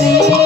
Thank you.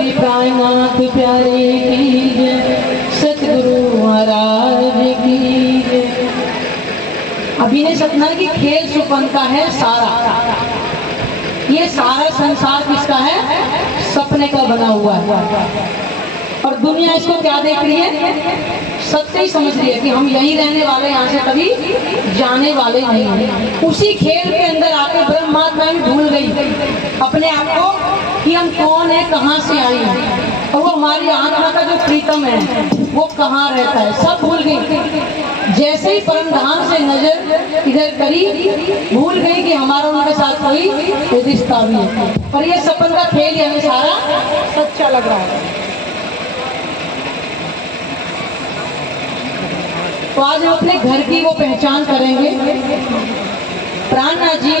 Shri प्राणनाथ प्यारे की जय, सतगुरु महाराज की जय। अभी ने सपना की खेल सुपन का है सारा, ये सारा संसार किसका है? सपने का बना हुआ है। और दुनिया इसको क्या देख रही है? सत्य ही समझ रही है कि हम यहीं रहने वाले, यहाँ से कभी जाने वाले नहीं हैं। उसी खेल के अंदर आके ब्रह्मात्मा भी भूल गई अपने आप को कि हम कौन है, कहाँ से आई हैं, और वो हमारी आत्मा का जो प्रीतम है वो कहाँ रहता है, सब भूल गई। जैसे ही परम धाम से नजर इधर करी, भूल गई कि हमारा उनके साथ कोई रिश्ता भी है। पर ये सपन का खेल ही हमें सारा सच्चा लग रहा है। तो आज हम अपने घर की वो पहचान करेंगे। प्राणनाथ जी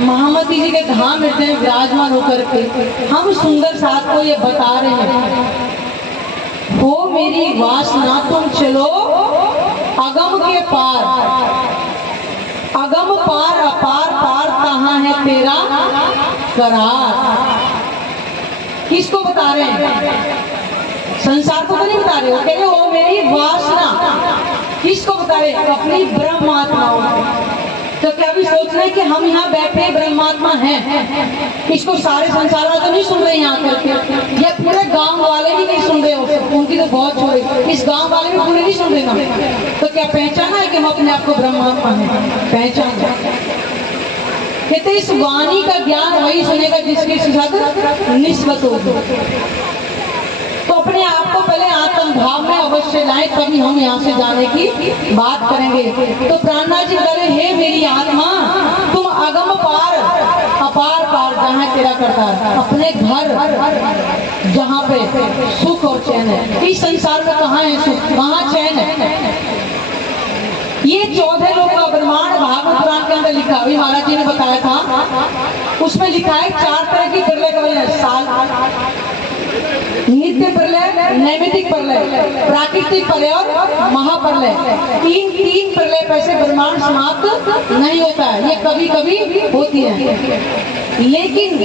महामती जी के धाम हृदय में विराजमान होकर के हम सुंदर साथ को ये बता रहे हैं, हो मेरी वासना तुम चलो अगम के पार, अगम पार अपार पार कहाँ है तेरा करार। किसको बता रहे हैं? संसार को तो नहीं बता रहे हो, कह रहे हो मेरी वासना। किसको बता रहे? अपनी ब्रह्मात्माओं को। तो क्या भी सोचना है कि हम यहाँ बैठे ब्रह्मात्मा हैं, इसको सारे संसार वाले तो नहीं सुन रहे यहाँ करके, या पूरे गांव वाले भी नहीं सुन रहे हो, उनकी तो बहुत छोड़े, इस गांव वाले भी पूरे नहीं सुन रहे ना। तो क्या पहचाना है कि हम अपने आप को ब्रह्मात्मा हैं? पहचान। कहते इस वाणी का ज्ञान वही सुनेगा जिसके साथ निस्बत होगी। तो अपने आप को पहले आत्म भाव में अवश्य लाएं, तभी हम यहाँ से जाने की बात करेंगे। तो प्राणनाथ जी करे, हे मेरी आत्मा तुम अगम पार अपार पार जहाँ तेरा करता है, अपने घर जहाँ पे सुख और चैन है। इस संसार में कहाँ है सुख, वहाँ चैन है। ये 14 लोक का ब्रह्मांड भागवत पुराण के अंदर लिखा, अभी महाराज जी ने बताया था, उसमें लिखा है 4 तरह की प्रलय कवल, साल नित्य प्रलय, नैमितिक प्रलय, प्राकृतिक प्रलय और महाप्रलय। तीन प्रलय पैसे ब्रह्मांड समाप्त नहीं होता है, ये कभी कभी होती है, लेकिन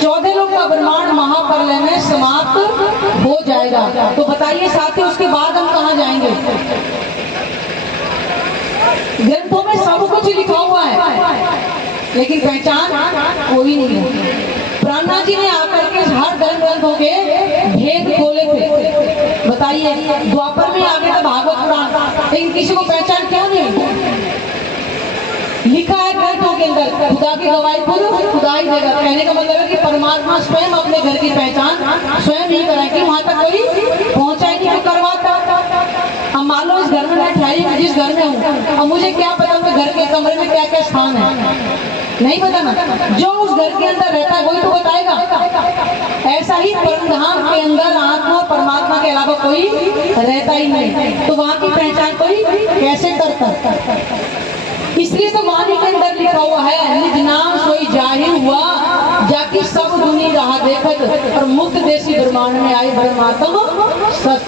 14 लोक का ब्रह्मांड महाप्रलय में समाप्त हो जाएगा। तो बताइए साथी, उसके बाद हम कहाँ जाएंगे? ग्रंथों में सब कुछ लिखा हुआ है, लेकिन पहचान कोई नहीं है। प्राणनाथ जी ने आकर के हर धर्म ग्रंथों के भेद खोले थे। बताइए, द्वापर में आ गया था भागवत पुराण, लेकिन किसी को पहचान क्यों नहीं? लिखा है ग्रंथों के अंदर, खुदा की गवाही खुदा ही देगा। कहने का मतलब है कि परमात्मा स्वयं अपने घर की पहचान स्वयं नहीं कराएगी, वहां तक कोई पहुंचा ही नहीं, तो करवाता। अब मान लो इस घर में मैं ठहरी, जिस घर में हूँ, अब मुझे क्या पता मैं घर के कमरे में क्या क्या स्थान है, नहीं पता ना। जो उस घर के अंदर रहता है वही तो बताएगा। ऐसा ही परमधाम के अंदर आत्मा परमात्मा के अलावा कोई रहता ही नहीं, तो वहां की पहचान कोई कैसे करता? इसलिए तो वाणी के अंदर लिखा हुआ है, निज नाम सोई जाहिर हुआ जाकि सब दुनी रहा देखत, और मुक्त देशी ब्रह्मांड में आई ब्रह्मात्म सत।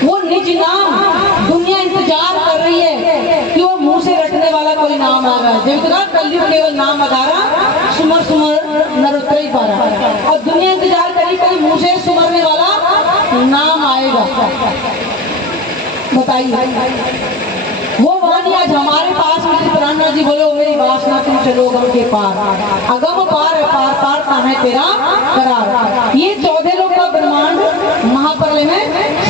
वो निज नाम दुनिया इंतजार कर रही है कि वो मुंह से रटने वाला कोई नाम आ रहा है। जब कलयुग केवल नाम आधारा, सुमर सुमर नरोत्तरी पारा, और दुनिया इंतजार करी कोई मुंह से सुमरने वाला नाम आएगा। बताइए, वो वाणी आज हमारे पास में। प्राणनाथ जी बोले, मेरी वासना तुम चलो अगम के पार, अगम पार पार पार कहाँ है तेरा करार। ये 14 लोक का ब्रह्मांड महाप्रलय में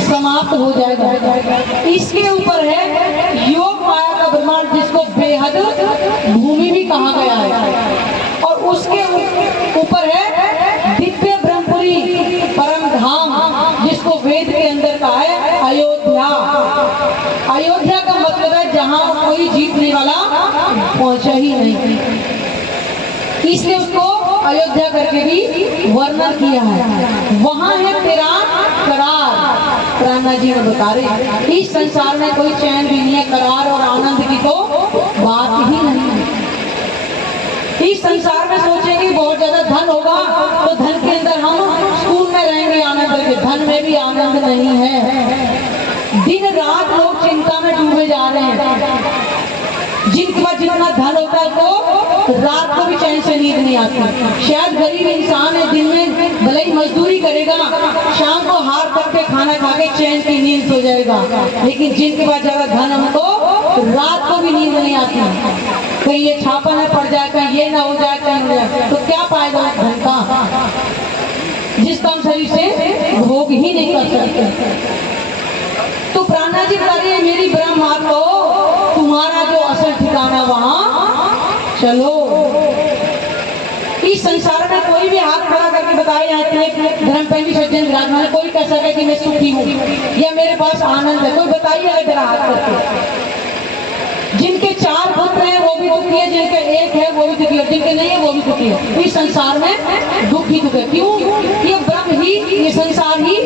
समाप्त हो जाएगा। इसके ऊपर है योग माया का ब्रह्मांड, जिसको बेहद भूमि भी कहा गया है, और उसके ऊपर है दिव्य ब्रह्मपुरी परम धाम, जिसको वेद के अंदर कहा है अयोध्या। अयोध्या का मतलब है जहां कोई जीतने वाला पहुंचा ही नहीं, इसलिए उसको अयोध्या करके भी वर्णन किया है। वहां है तेरा करार। प्राणनाथ जी ने बता रहे, इस संसार में कोई चैन भी नहीं है, करार और आनंद की तो बात ही नहीं है। इस संसार में सोचेंगे बहुत ज्यादा धन होगा तो धन के अंदर हम सुकून में रहेंगे, आनंद के। धन में भी आनंद नहीं है। दिन रात लोग चिंता में डूबे जा रहे हैं, जिनके पास जितना धन होता है तो रात को भी चैन से नींद नहीं आती। शायद गरीब इंसान है, दिन में भले ही मजदूरी करेगा, शाम को हाथ तक के खाना खा के चैन की नींद सो जाएगा, लेकिन जिनके पास ज्यादा धन हमको रात को भी नींद नहीं आती। कहीं ये छापा न पड़ जाए, कहीं ये ना हो जाए, कहीं हो जाए, तो क्या फायदा उस धन का जिसका हम शरीर से भोग ही नहीं कर सकते। तो प्राणा जी बता रही है मेरी ब्रह्मा को तुम्हारा जो असल ठिकाना वहां चलो। इस संसार में कोई भी हाथ खड़ा करके बताए, यहाँ इतने धर्मप्रेमी सज्जन विराजमान है, कोई कह सके कि मैं सुखी हूँ या मेरे पास आनंद है, कोई बताइए मेरा हाथ करके। जिनके 4 पुत्र हैं वो भी दुखी है, जिनके 1 है वो भी दुखी है, जिनके नहीं है वो भी दुखी है। इस संसार में दुख ही दुख है। क्यों? ये ब्रह्म ही, ये संसार ही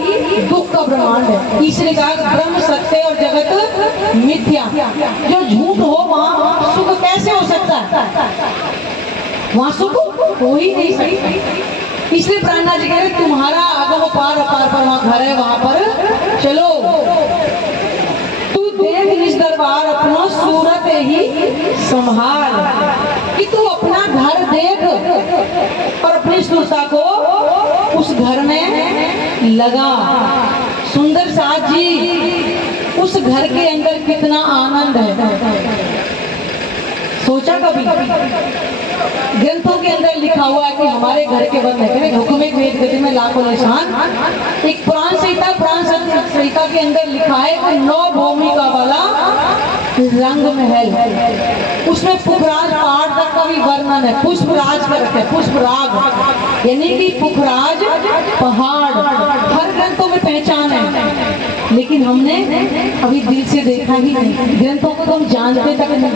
दुख का ब्रह्मांड है। इसलिए कहा ब्रह्म सत्य और जगत मिथ्या। जो झूठ हो वहाँ सुख कैसे हो सकता है? वहाँ सुख हो ही नहीं सकता। इसलिए प्राणनाथ जी कह रहे तुम्हारा अगम पार अपार पर वहाँ घर है, वहाँ पर चलो। देख निज दरबार अपना सूरत ही संभाल, कि तू अपना घर देख और अपनी सुरता को उस घर में लगा। सुंदर साथ जी उस घर के अंदर कितना आनंद है, सोचा कभी? ग्रंथों के अंदर लिखा हुआ है कि हमारे घर के बंद है, हुक्म एक वेद गति में लाखों निशान। एक पुराण संहिता के अंदर लिखा है कि 9 भूमिका वाला रंग महल, उसमें पुखराज पहाड़ तक का भी वर्णन है। पुष्पराज करते हैं, पुष्पराग यानी कि पुखराज पहाड़, हर ग्रंथों में पहचान है, लेकिन हमने अभी दिल से देखा ही नहीं। ग्रंथों को तो हम जानते तक नहीं,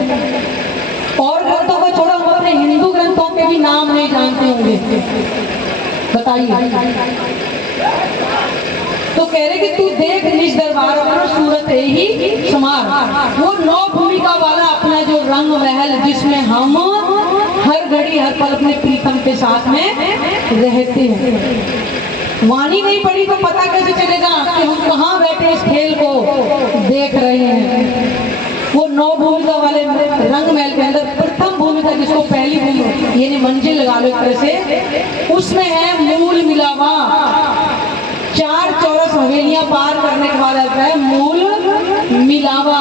और ग्रंथों को छोड़ो हम अपने हिंदू ग्रंथों के भी नाम नहीं जानते होंगे, बताइए। तो कह रहे कि तू देख निज दरबार अपना सूरत ही समार, वो 9 भूमिका वाला अपना जो रंग महल, जिसमें हम हर घड़ी हर पल अपने प्रीतम के साथ में रहते हैं। वाणी नहीं पड़ी तो पता कैसे चलेगा कि हम कहाँ बैठे इस खेल को देख रहे हैं। वो 9 भूमिका वाले रंग महल के अंदर प्रथम भूमिका, जिसको पहली भूमिका यानी मंजिल लगा लो एक तरह से, उसमें है मूल मिलावा। 4 चौरस हवेलियां पार करने के बाद आता है मूल मिलावा,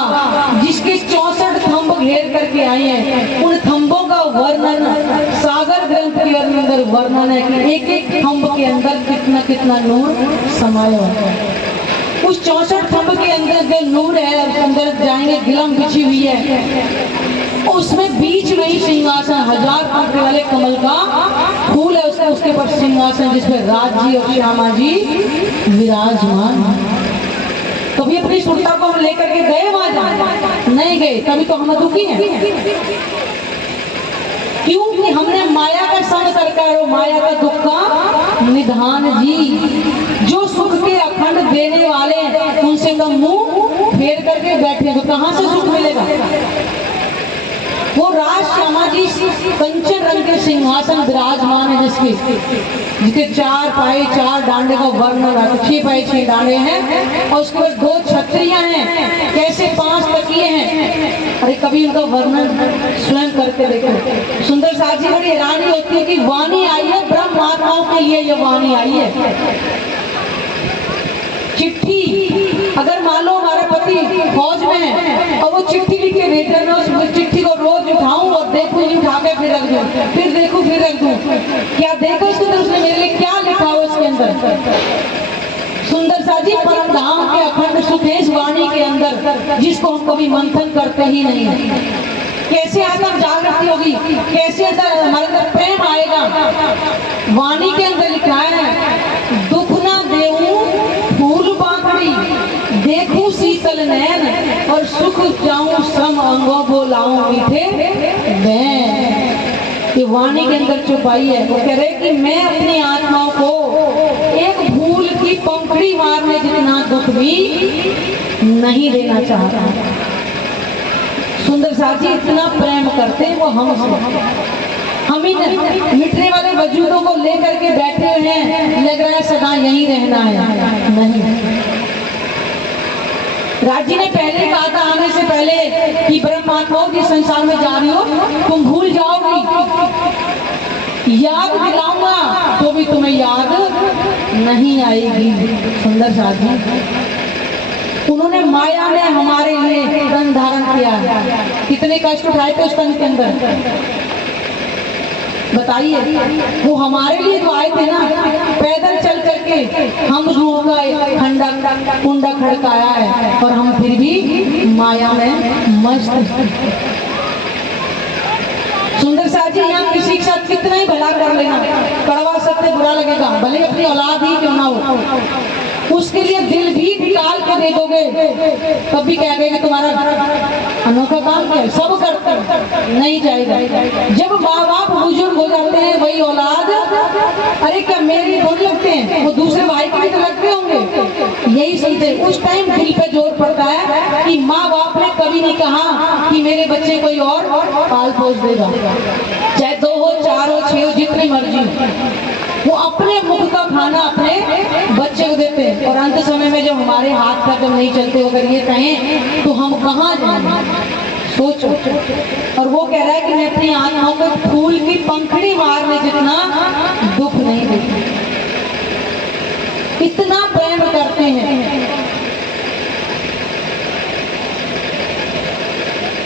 जिसके 64 थंब घेर करके आई हैं। उन थंबों का वर्णन सागर ग्रंथ के अंदर वर्णन है कि एक एक थंब के अंदर कितना कितना नूर समाया होता है। उस 64 थंब के अंदर जो नूर है, उसके अंदर जाएंगे, गिलम बिछी हुई है, उसमें बीच में ही सिंहासन, 1000 पंख वाले कमल का फूल है, उसके ऊपर सिंहासन, जिसमें राज जी और श्यामा जी विराजमान। कभी अपनी सुरता को हम लेकर के गए वहां? नहीं गए, तभी तो हम दुखी हैं। क्योंकि हमने माया का संग करके, और माया का दुख का निधान जी। जो सुख के अखंड देने वाले उनसे तो मुंह फेर करके बैठे, तो कहां से सुख मिलेगा? वो राज श्यामा जी कंचन रंग के सिंहासन विराजमान है, जिसके 4 पाए 4 डांडे का वर्णन है। 6 पाए 6 डांडे हैं, और उसके बाद 2 छत्रियां हैं, कैसे 5 तकिए हैं। अरे कभी उनका वर्णन स्वयं करके देखो। सुंदर साथ जी बड़ी हैरानी होती है कि वाणी आई है ब्रह्मात्माओं के लिए, ये वाणी आई है। चिट्ठी, अगर मान लो हमारा पति फौज में है और वो चिट्ठी लिख के भेज रहे, उस चिट्ठी को रोज उठाऊं और देखूं, नहीं उठा के फिर रख दूं, फिर देखूं फिर रख दूं, क्या देखो उसके अंदर उसने मेरे लिए क्या लिखा हो उसके अंदर। सुंदर सा जी परम धाम के अखंड सुख है इस वाणी के अंदर, जिसको हम कभी मंथन करते ही नहीं है। कैसे अंदर जागृति होगी, कैसे अंदर हमारे अंदर प्रेम आएगा। वाणी के अंदर लिखा है, दुख ना देऊं फूल बाकड़ी, देखूं शीतल नैन, और सुख जाऊं सम अंगों बोलाऊं मीठे बैन। ये वाणी के अंदर छुपाई है। वो कह रहे कि मैं अपनी आत्माओं को एक फूल की पंखड़ी मारने जितना दुख भी नहीं देना चाहता। सुंदर साथी इतना प्रेम करते वो हम ही मिटने वाले वजूदों को लेकर के बैठे हुए हैं, लग रहा है सदा यहीं रहना है। नहीं, राज जी ने पहले कहा था आने से पहले कि ब्रह्मात्माओं जिस संसार में जा रही हो तुम भूल जाओगी, याद दिलाऊंगा तो भी तुम्हें याद नहीं आएगी। सुंदर साथ जी, उन्होंने माया में हमारे लिए तन धारण किया, कितने कष्ट उठाए थे उस तन के अंदर बताइए। वो हमारे लिए तो आए थे ना, पैदल चल करके हम रूह का ठंडा कुंडा खड़काया है और हम फिर भी माया में मस्त। सुंदर साथ जी, यहाँ किसी के साथ कितना ही भला कर लेना, कड़वा सत्य बुरा लगेगा, भले अपनी औलाद ही क्यों ना हो, उसके लिए दिल भी निकाल के दे दोगे तब भी कहेंगे कि तुम्हारा अनोखा काम क्या है, सब करते नहीं जाएगा। जब माँ बाप बुजुर्ग हो जाते हैं वही औलाद, अरे क्या मेरे थोड़ी लगते हैं, वो दूसरे भाई के भी तो लगते होंगे, यही सोचते। उस टाइम दिल पे जोर पड़ता है कि माँ बाप ने कभी नहीं कहा कि मेरे बच्चे कोई और पाल पोस देगा, चाहे 2 हो 4 हो 6 हो जितनी मर्जी हो, वो अपने मुख का खाना अपने बच्चे को देते हैं। और अंत समय में जब हमारे हाथ पैर जब नहीं चलते, अगर ये कहें तो हम कहाँ जाएंगे, सोचो। और वो कह रहा है कि मैं अपनी आत्माओं को फूल की पंखड़ी मारने जितना दुख नहीं देती, इतना प्रेम करते हैं।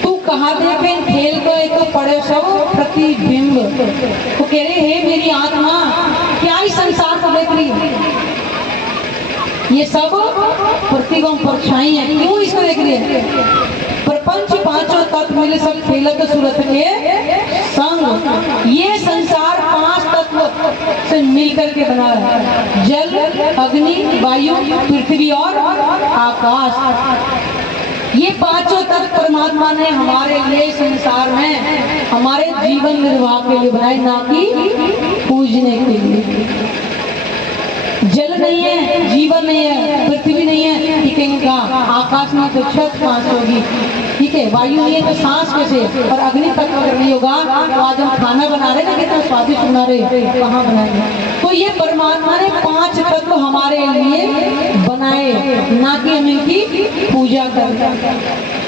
तू कहाँ देखे खेल को, एक तो पड़े सब प्रतिबिंब। वो कह रहे हे मेरी आत्मा, क्या ही संसार को देख रही है, ये सब प्रतिबिंब परछाई है, क्यों इसको देख रही है। प्रपंच पांचों तत्व मिले सब खेलत सूरत के संग, ये संसार 5 तत्व से मिलकर के बना है, जल अग्नि वायु पृथ्वी और आकाश। ये 5 तत्व परमात्मा ने हमारे लिए संसार में हमारे जीवन निर्वाह के लिए बनाए, ना कि पूजने के लिए। जल नहीं है जीवन नहीं है, पृथ्वी नहीं है ठीक है, कहा आकाश में तो छत कहाँ से होगी, ठीक है, वायु नहीं है तो सांस कैसे, और अग्नि तत्व अगर नहीं होगा तो आज हम खाना बना रहे ना कितना स्वादिष्ट बना रहे, कहाँ बनाएंगे। तो ये परमात्मा ने 5 तत्व हमारे लिए बनाए, ना कि हम इनकी पूजा करें।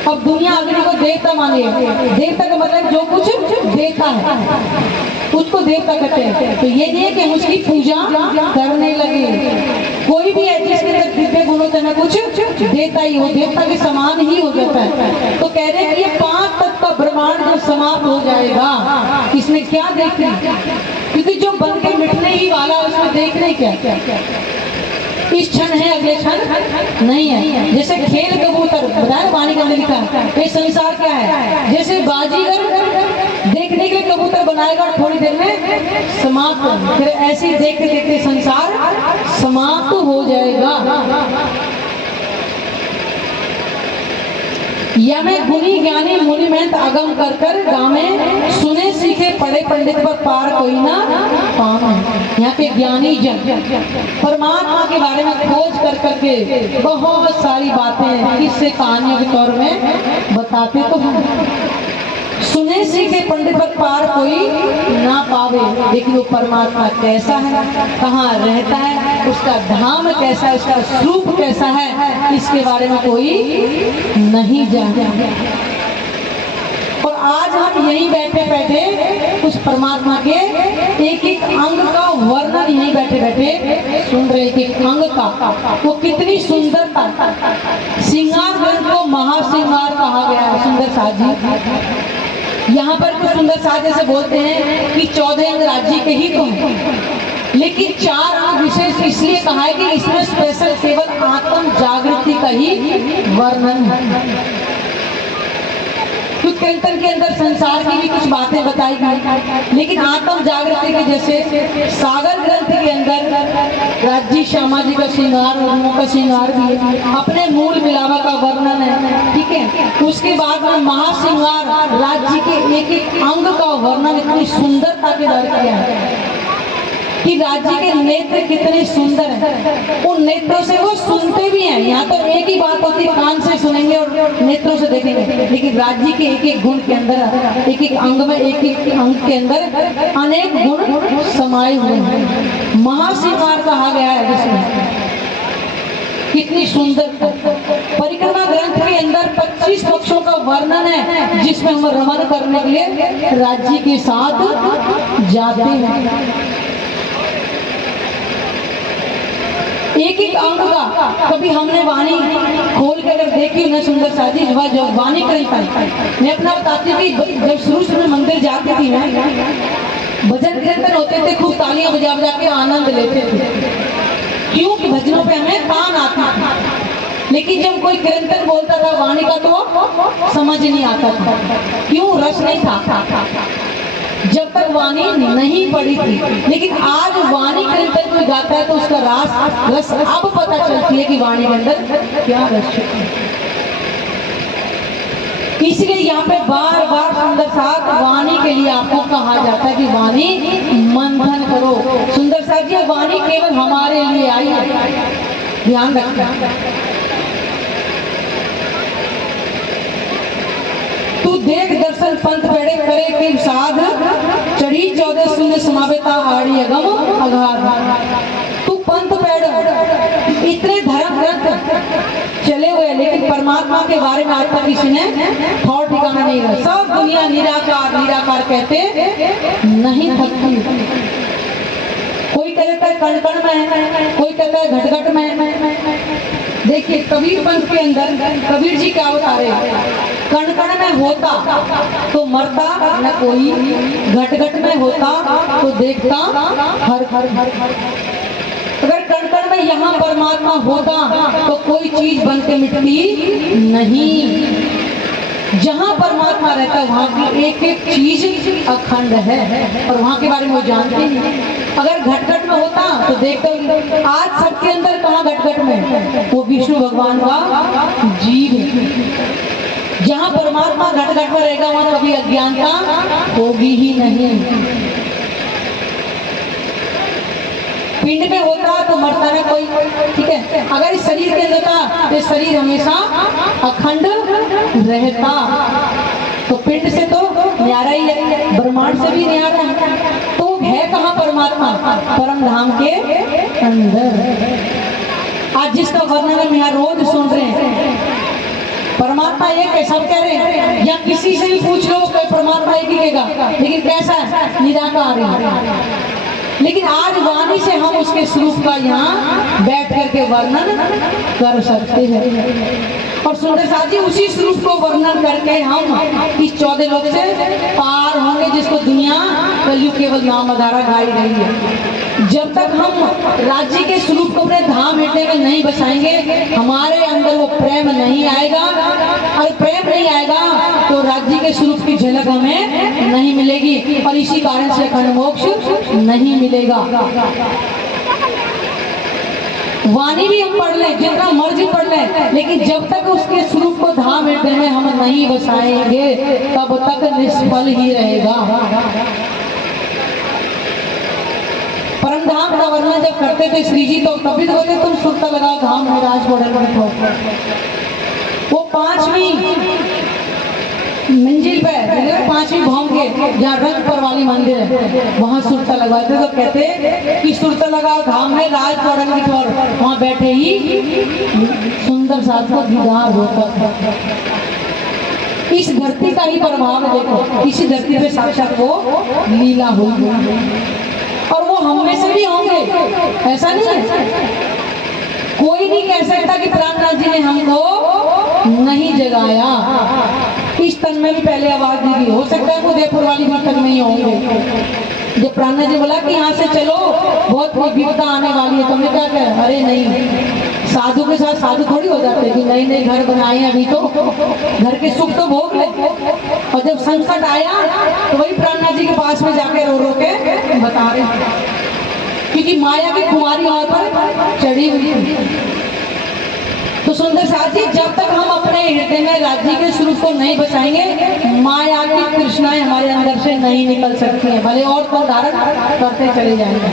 अब दुनिया अग्नि को देवता माने, देवता का मतलब जो कुछ देता है उसको देवता कहते हैं। तो ये नहीं है कि हम उसकी पूजा करने लगे, कोई भी है जिसके अंदर दिव्य गुण होता है ना कुछ देता ही, वो देवता के समान ही हो जाता है। तो कह रहे हैं कि ये 5 तत्व का ब्रह्मांड जब समाप्त हो जाएगा, इसमें क्या देखना, क्योंकि जो बन के मिटने ही वाला उसमें देखने क्या क्या क्या, इस क्षण है अगले क्षण नहीं है। जैसे खेल कबूतर बताया वाणी का लिखा, ये संसार क्या है, जैसे बाजीगर देखने के लिए कबूतर बनाएगा और थोड़ी देर में समाप्त, फिर ऐसे ही देखते देखते संसार समाप्त हो जाएगा। या मैं गुनी ज्ञानी मुनि महंत अगम कर कर गावे, सुने सीखे पढ़े पंडित पर पार कोई ना पावे। यहाँ पे ज्ञानी जन परमात्मा के बारे में खोज कर करके बहुत सारी बातें किससे कहानियों के तौर में बताते तो हम, सुने सीखे पंडित पर पार कोई ना पावे, लेकिन वो परमात्मा कैसा है, कहाँ रहता है, उसका धाम कैसा है, उसका स्वरूप कैसा है, इसके बारे में कोई नहीं जानता। और आज हम यहीं बैठे बैठे उस परमात्मा के एक एक अंग का वर्णन यहीं बैठे बैठे सुन रहे, एक अंग का वो कितनी सुंदरता। श्रृंगार ग्रंथ को महाश्रृंगार कहा गया है। सुंदर साथ जी, यहाँ पर कुछ सुंदर साथ जैसे बोलते हैं कि 14 अंग राज्य के ही तो हैं, लेकिन 4 अंग विशेष इसलिए कहा है कि इसमें स्पेशल केवल आत्म जागृति का ही वर्णन है। कीर्तन के अंदर संसार की भी कुछ बातें बताई गई, लेकिन आत्म जागृति के जैसे सागर ग्रंथ के अंदर राज्य श्यामा जी का श्रृंगार और का श्रृंगार भी है, अपने मूल मिलावा का वर्णन है, ठीक है। उसके बाद में महाश्रृंगार राज्य के एक एक अंग का वर्णन इतनी सुंदरता के द्वारा किया है कि राज्य के नेत्र कितने सुंदर हैं, उन नेत्रों से वो सुनते भी हैं। यहाँ तो एक ही बात होती है, कान से सुनेंगे और नेत्रों से देखेंगे, लेकिन राज्य के एक एक गुण के अंदर, एक एक अंग में, एक एक अंग के अंदर अनेक गुण समाये हुए हैं। महाश्रृंगार कहा गया है जिसमें, कितनी सुंदर परिक्रमा ग्रंथ 25 पक्षों का वर्णन है जिसमें हम रमन करने के लिए राज्य के साथ जाते हैं। एक एक अंग का कभी हमने वाणी खोल के अगर देखी ना सुंदर साजी जब वाणी करी पाई। मैं अपना बताती थी, जब शुरू में मंदिर जाती थी मैं, भजन कीर्तन होते थे, खूब तालियां बजा बजा के आनंद लेते थे, क्योंकि भजनों पे हमें तान आती थी। लेकिन जब कोई कीर्तन बोलता था वाणी का तो समझ नहीं आता था, क्यों? रस नहीं था जब तक वाणी नहीं पड़ी थी। लेकिन आज वाणी कीर्तन कोई गाता है तो उसका रस अब पता चलती है कि वाणी के अंदर क्या रस है। इसलिए यहाँ पे बार बार सुंदर साथ वाणी के लिए आपको कहा जाता है कि वाणी मंथन करो। सुंदर साथ जी, वाणी केवल हमारे लिए आई है, ध्यान रखना। तू देख दर्शन पंथ बेड़े करे के साध, चढ़ी 14 शून्य समावेता आड़ी अगम अघार। तू पंथ बेड़ इतने धर्म ग्रंथ चले हुए, लेकिन परमात्मा के बारे में आज तक किसी ने थॉट ठिकाना नहीं रहा। सब दुनिया निराकार निराकार कहते नहीं थकती। कोई कहता है कण कण में, कोई कहता है घट घट में। देखिए कबीर पंथ के अंदर कबीर जी क्या बता रहे, कण कण में होता तो मरता न कोई, घट घट में होता तो देखता हर हर हर हर। अगर कण कण में यहाँ परमात्मा होता तो कोई चीज बन के मिटती नहीं। जहाँ परमात्मा रहता है वहाँ की एक एक चीज अखंड है और वहाँ के बारे में वो जानते हैं। अगर घट घट में होता तो देखते, आज सबके अंदर कहाँ घट घट में, वो विष्णु भगवान का जीव है। जहाँ परमात्मा घट घट में रहेगा वहाँ कभी अज्ञानता होगी ही नहीं। पिंड में होता तो मरता ना कोई, ठीक है। अगर इस शरीर के अंदर था तो शरीर हमेशा अखंड रहता। तो पिंड से तो न्यारा ही है, ब्रह्मांड से भी न्यारा है। तो है कहाँ परमात्मा? परम धाम के अंदर। आज जिसका वर्णन हम यहाँ रोज सुन रहे हैं, परमात्मा एक है, सब कह रहे हैं, या किसी से भी पूछ लो कि परमात्मा एक ही कहेगा, लेकिन कैसा है? निराकार है। लेकिन आज वाणी से हम उसके स्वरूप का यहाँ बैठ करके वर्णन कर सकते हैं। और सुंदर साथ जी, उसी स्वरूप को वर्णन करके हम इस 14 लोक से पार होंगे, जिसको दुनिया कलयुग केवल नाम आधारा गाई रही है। जब तक हम राज्य के स्वरूप को अपने धाम हृदय में नहीं बसाएंगे, हमारे अंदर वो प्रेम नहीं आएगा। और प्रेम नहीं आएगा तो राज्य के स्वरूप की झलक हमें नहीं मिलेगी, और इसी कारण से अखंड मोक्ष नहीं मिलेगा। वाणी भी हम पढ़ लें, जितना मर्जी पढ़ लें, लेकिन जब तक उसके स्वरूप को धाम हृदय में हम नहीं बसाएंगे तब तक निष्फल ही रहेगा। परम धाम का वर्णन जब करते थे श्री जी, तो तभी तो बोलते तुम सुरता लगाओ धाम में राज मॉडल में। वो 5वीं मंजिल पे, 5वीं भवन के जहाँ रंगपुर वाली मंदिर है, वहाँ सुरता लगवाते तो कहते कि सुरता लगाओ धाम में राज मॉडल की ठोर। वहाँ बैठे ही सुंदर साथ को दीदार होता था। इस धरती का ही प्रभाव है। देखो इसी धरती पे साक्षात वो लीला हुई, और वो हम में से भी होंगे, ऐसा नहीं है। कोई नहीं कह सकता कि प्राणनाथ जी ने हमको नहीं जगाया। इस तन में भी पहले आवाज दी थी, हो सकता है वो उदयपुर वाली भी तक नहीं होंगे। जब प्राणनाथ जी बोला कि यहाँ से चलो बहुत कोई विपदा आने वाली है, तुमने क्या कहा? अरे नहीं, साधु के साथ साधु थोड़ी हो जाते कि नए नए घर बनाए हैं, अभी तो घर के सुख तो भोग ले। और जब संकट आया तो वही प्राणनाथ जी के पास में जाके रो रो के बता रहे, क्योंकि माया की कुमारी वहां पर चढ़ी हुई है। तो सुंदर साथ जी, जब तक हम अपने हृदय में राज्य के स्वरूप को नहीं बचाएंगे, माया की कृष्णाएं हमारे अंदर से नहीं निकल सकती हैं, भले और तो धारण करते चले जाएंगे।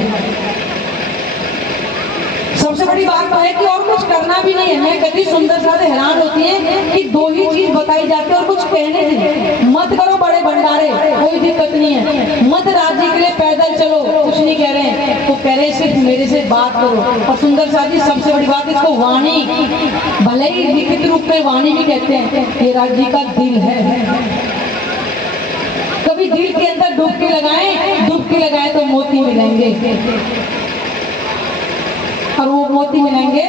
सबसे बड़ी बात तो है कि और कुछ करना भी नहीं है। मैं कभी सुंदर साथ हैरान होती है कि दो ही चीज बताई जाती है और कुछ कहने नहीं। मत करो बड़े भंडारे, कोई दिक्कत नहीं है। मत राज्य के लिए पैदल चलो, कुछ नहीं कह रहे हैं। तो कह रहे सिर्फ मेरे से बात करो। और सुंदर साथ जी सबसे बड़ी बात, इसको वाणी, भले ही लिखित रूप में वाणी भी कहते हैं, ये राज्य का दिल है। कभी दिल के अंदर डुबकी लगाएं तो मोती मिलेंगे, और वो मोती मिलेंगे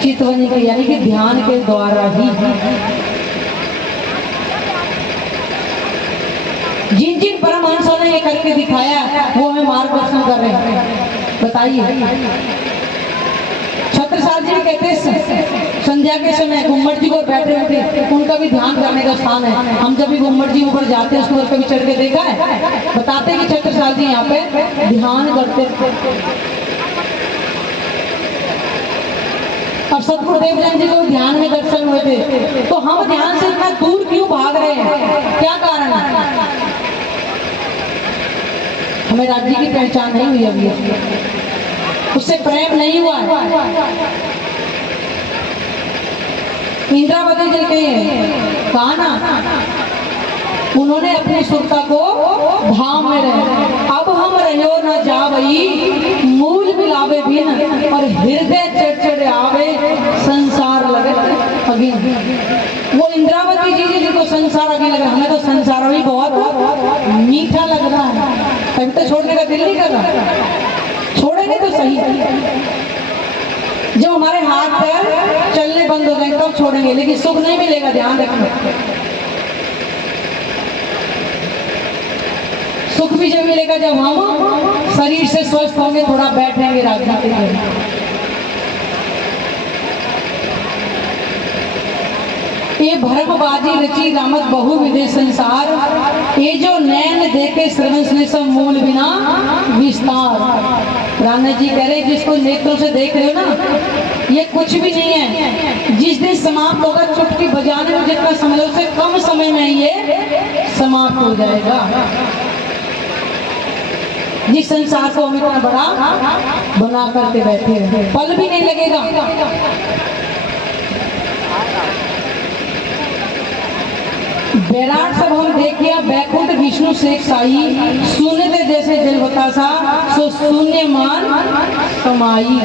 चितवनी के, यानी कि ध्यान के द्वारा ही। जिन जिन परमहंसों ने ये करके दिखाया वो हमें मार्गदर्शन कर रहे हैं। बताइए, छत्रसाल जी कहते हैं संध्या के समय गुम्मट जी को बैठे हुए थे, उनका भी ध्यान करने का स्थान है। हम जब भी गुम्मट जी ऊपर जाते हैं, उसके ऊपर कभी चढ़ के देखा है? बताते हैं कि छत्रसाल जी यहाँ पे ध्यान करते थे। और सतगुरुदेव जैन जी को ध्यान में दर्शन हुए थे। तो हम ध्यान से इतना दूर क्यों भाग रहे हैं? क्या कारण है? हमें राज्य की पहचान नहीं हुई अभी, उससे प्रेम नहीं हुआ है। इंद्रावती जी के कहा ना, उन्होंने अपनी सुरता को धाम में रहे। अब हम रहो न जावई, मूल मिलावे बिन, और हृदय चढ़ आवे संसार लगे अगिन। वो इंद्रावती जी जिनको संसार अगे लग रहा, हमें तो संसार भी बहुत मीठा लग रहा है, तभी तो छोड़ने का दिल नहीं कर रहा। छोड़ेंगे तो सही, जब हमारे हाथ पैर चलने बंद हो जाएंगे तब छोड़ेंगे, लेकिन सुख नहीं मिलेगा, ध्यान रखना। सुख भी जब मिलेगा जब हम शरीर से स्वस्थ होंगे, थोड़ा बैठेंगे राजनीति के लिए। ये भरमबाजी रची रामत बहु विदेश संसार, ये जो नैन देखे श्रवण से सब मूल बिना विस्तार। राणा जी कह रहे जिसको नेत्रों से देख रहे हो ना, ये कुछ भी नहीं है। जिस दिन समाप्त होगा, चुटकी बजाने में जितना समय हो, उससे कम समय में ये समाप्त हो जाएगा। जिस संसार को हम इतना बड़ा बना करके बैठे हैं, पल भी नहीं लगेगा। बैराट सब हम देखिया, बैकुंठ विष्णु शेख साई, सुनते जैसे जल बतासा, सो शून्य मान समाई।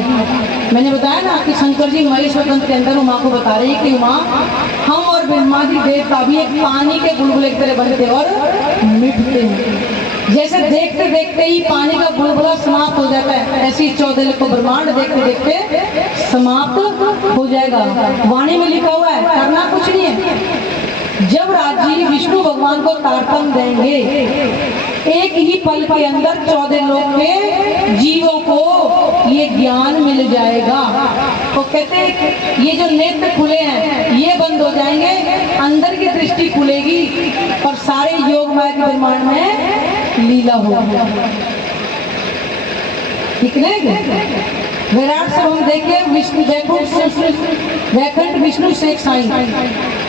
मैंने बताया ना कि शंकर जी महेश वतन के अंदर उमा को बता रहे हैं कि उमा, हम और ब्रह्मा जी देवता भी एक पानी के बुलबुले की तरह बनते और मिटते हैं। जैसे देखते देखते ही पानी का बुलबुला समाप्त हो जाता है, ऐसी 14 को ब्रह्मांड देखते देखते समाप्त हो जाएगा। वाणी में लिखा हुआ है, करना कुछ नहीं है। जब राजी विष्णु भगवान को तारतम देंगे, एक ही पल के अंदर 14 लोक के जीवों को ये ज्ञान मिल जाएगा। तो कहते हैं ये जो नेत्र खुले हैं ये बंद हो जाएंगे, अंदर की दृष्टि खुलेगी और सारे योग माया के ब्रह्मांड में लीला होगी। ठीक है। विराट से हम देखे विष्णु वैकुंठ विष्णु शेख साई,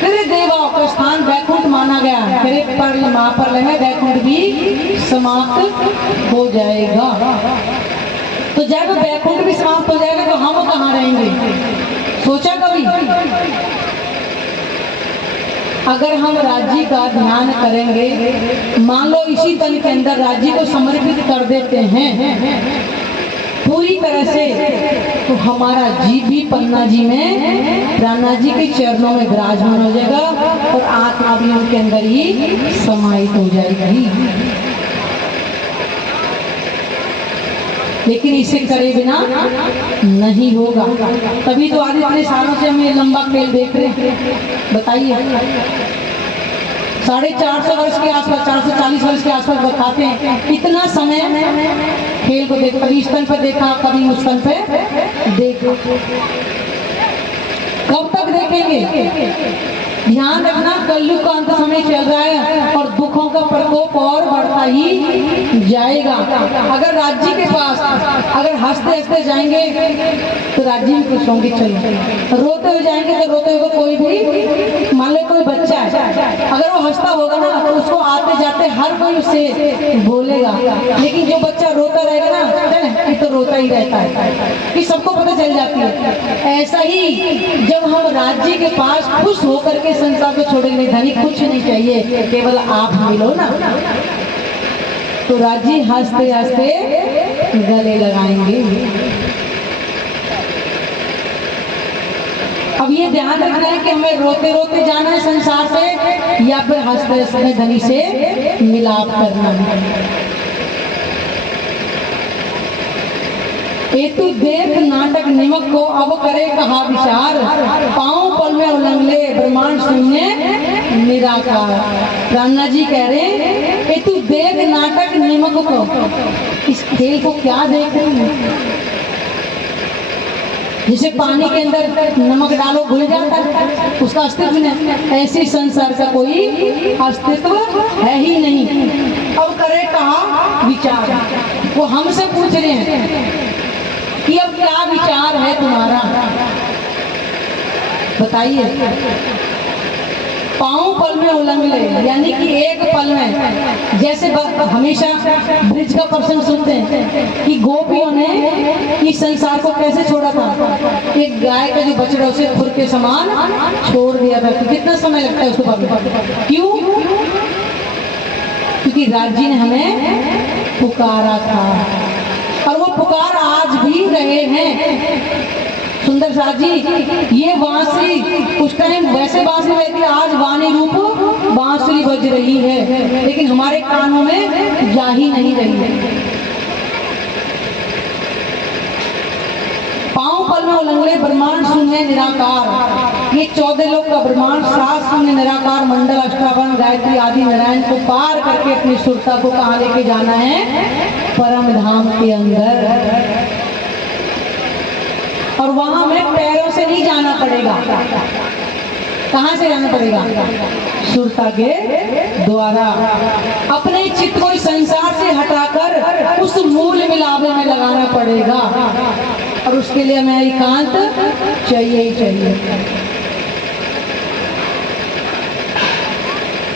तेरे देवाओं का स्थान वैकुंठ माना गया। तेरे परल महाप्रलय में वैकुंठ भी समाप्त हो जाएगा। तो जब वैकुंठ भी समाप्त हो जाएगा तो हम कहाँ रहेंगे? सोचा कभी? अगर हम राज्य का ध्यान करेंगे, मान लो इसी तन के अंदर राज्य को समर्पित कर देते हैं पूरी तरह से, तो हमारा जीव भी पन्ना जी में राणा जी के चरणों में विराजमान हो जाएगा और आत्मा भी उनके अंदर ही समाहित हो जाएगी। लेकिन इसे करे बिना नहीं होगा। तभी तो आज इतने सालों से हम ये लंबा खेल देख रहे हैं। बताइए, 450 वर्ष के आसपास, 440 वर्ष के आसपास बताते हैं। इतना समय खेल को देख, कभी इस तन पे देखा, कभी उस तन पे देखो। कब तक देखेंगे? ध्यान रखना, कलयुग का अंत समय चल रहा है और दुखों का प्रकोप और बढ़ता ही जाएगा। अगर राज्य के पास अगर हंसते हंसते जाएंगे तो राज्य में खुश होंगे, चलो रोते हुए जाएंगे तो रोते हुए कोई भी, मान लो कोई बच्चा है, अगर वो हंसता होगा ना तो उसको आते जाते हर कोई उससे बोलेगा, लेकिन जो बच्चा रोता रहेगा ना ये तो रोता ही रहता है, कि सबको पता चल जाती है। ऐसा ही जब हम राज्य के पास खुश होकर के संसार को छोड़ेंगे, धनी कुछ नहीं चाहिए, केवल आप मिलो ना, तो राज्य हंसते हंसते गले लगाएंगे। अब ये ध्यान रखना है कि हमें रोते रोते जाना है संसार से, या फिर हंसते हंसते धनी से मिलाप करना है। तू देख नाटक निमक को अब करे कहा विचार, पांव पल में उलंगले ब्रह्मांड शून्य निराकार। रान्ना जी कह रहे तू देख नाटक निमक को, इस खेल को क्या देख रही है? जैसे पानी के अंदर नमक डालो घुल जाता है, उसका अस्तित्व नहीं, ऐसे संसार का कोई अस्तित्व है ही नहीं। अब करे कहा विचार, वो हमसे पूछ रहे हैं कि अब क्या विचार है तुम्हारा, बताइए। पांव पल में उलंग ले, यानी कि एक पल में, जैसे हमेशा ब्रिज का प्रसंग सुनते हैं कि गोपियों ने इस संसार को कैसे छोड़ा था, एक गाय का जो बछड़ा उसे खुर के समान छोड़ दिया था। तो कितना समय लगता है उसको पकड़ने, क्यों? क्योंकि राज्य ने हमें पुकारा था, और वो पुकार आज भी रहे हैं। सुंदर साथ जी, ये बांसुरी उस टाइम वैसे बांसुरी रहती, आज वाणी रूप बांसुरी बज रही है, लेकिन हमारे कानों में जा ही नहीं रही है। पांव पल में उलंगले ब्रह्मांड शून्य निराकार, ये 14 लोग का ब्रह्मांड, 7 शून्य निराकार मंडल, अष्टावन, गायत्री आदि नारायण को पार करके अपनी सुरता को कहाँ लेके जाना है? परम धाम के अंदर। और वहां में पैरों से नहीं जाना पड़ेगा, कहां से जाना पड़ेगा? सुरता के द्वारा। अपने चित्त को संसार से हटाकर उस मूल मिलावे में लगाना पड़ेगा, और उसके लिए हमें एकांत चाहिए ही चाहिए।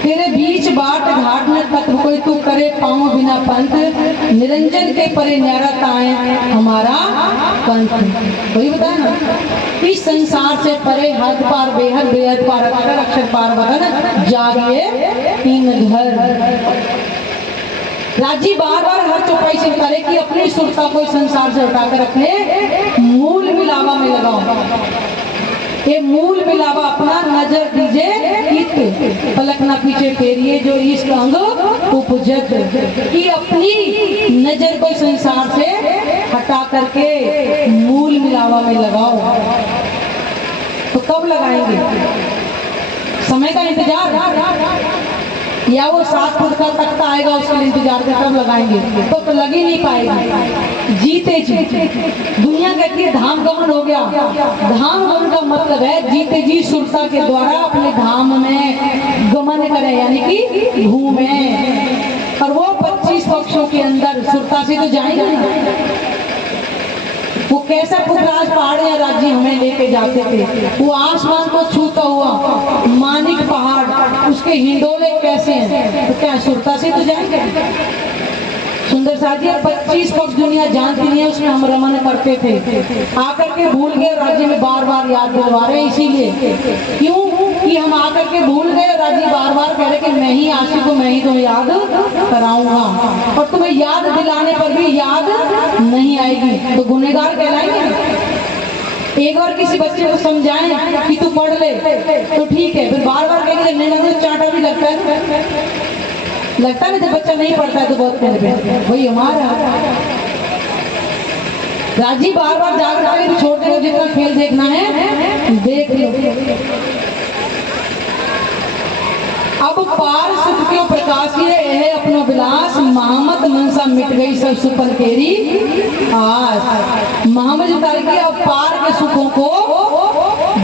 तेरे बीच बाट घाट में तत्व कोई तू करे पाँव बिना पंथ, निरंजन के परे न्यारा ताए हमारा पंथ। वही बताया ना, इस संसार से परे हद पार बेहद बेहद पार अक्षर अक्षर पार वगन जागिए तीन घर। राजी बार बार हर चौपाई से करे कि अपनी सुरता को संसार से उठाकर अपने मूल मिलावा में लगाओ। ये मूल मिलावा अपना नजर दीजिए इत, पलक ना पीछे फेरिए जो इश्क अंग उपजत, कि अपनी नजर को संसार से हटा करके मूल मिलावा में लगाओ। तो कब लगाएंगे? समय का इंतजार, या वो 7 फुट का तख्ता आएगा उसका इंतजार कर तब लगाएंगे? तो लग ही नहीं पाएगा। जीते जी दुनिया कहती है धाम गमन हो गया। धाम गमन का मतलब है जीते जी सुरता के द्वारा अपने धाम में गमन करें, यानी कि घूमे। और वो 25 पक्षों के अंदर सुरता से तो जाएंगे ना। वो कैसा पुखराज पहाड़ या राज्य हमें लेके जाते थे, वो आसमान को छूता हुआ मानिक पहाड़, उसके हिंडोले कैसे हैं, तो क्या सुरता से तो जाएंगे? सुंदर साथी, 25 पक्ष दुनिया जानती नहीं है, उसमें हम रमन करते थे, आकर के भूल गए। राज्य में बार बार याद दिलवा रहे हैं, इसीलिए क्यों कि हम आकर के भूल गए। राज्य बार बार कह रहे कि मैं ही आशिक हूँ, मैं ही तुम्हें याद कराऊंगा, और तुम्हें याद दिलाने पर भी याद नहीं आएगी तो गुनहगार कहलाएंगे। एक बार किसी बच्चे को समझाएं कि तू पढ़ ले तो ठीक है, फिर बार बार कहेंगे नहीं तो चांटा भी लगता है ना, जब बच्चा नहीं पढ़ता है तो बहुत कहते वही हमारा। राजी बार बार जाकर आगे तो छोड़ दो, जितना खेल देखना है देख लो। अब पार सुख क्यों प्रकाश ये है अपनो विलास, महामत मनसा मिट गई सब सुपन केरी आस। महामत उतार की अब पार के सुखों को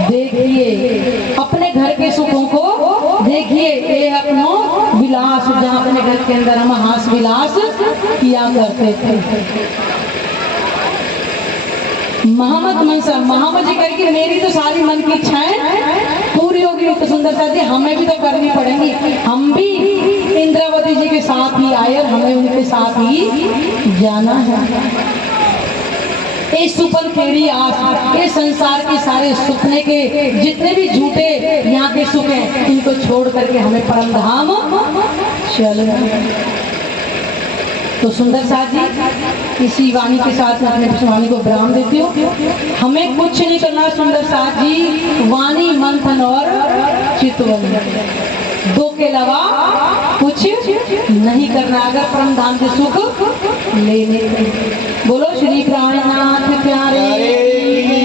देखिए, अपने घर के सुखों को देखिए। ये अपनो विलास, जहाँ अपने घर के अंदर हम हास विलास किया करते थे। महामत मनसा, महामत जी कहेगी मेरी तो सारी मन की इच्छाएं पूरी हो होगी तो सुंदर सा जी हमें भी तो करनी पड़ेगी। हम भी इंद्रावती जी के साथ ही आए और हमें उनके साथ ही जाना है। ये सुपन तेरी आस, ये संसार के सारे सुपने के जितने भी झूठे यहाँ के सुख हैं इनको छोड़ करके हमें परम धाम चलना। तो सुंदर सा जी इसी वाणी के साथ मैं अपने वाणी को विराम देती हूँ। हमें कुछ नहीं करना सुंदर सा जी, वाणी मंथन और चितवन दो के अलावा कुछ नहीं करना अगर परम धाम के सुख लेने। बोलो श्री प्राणनाथ प्यारे।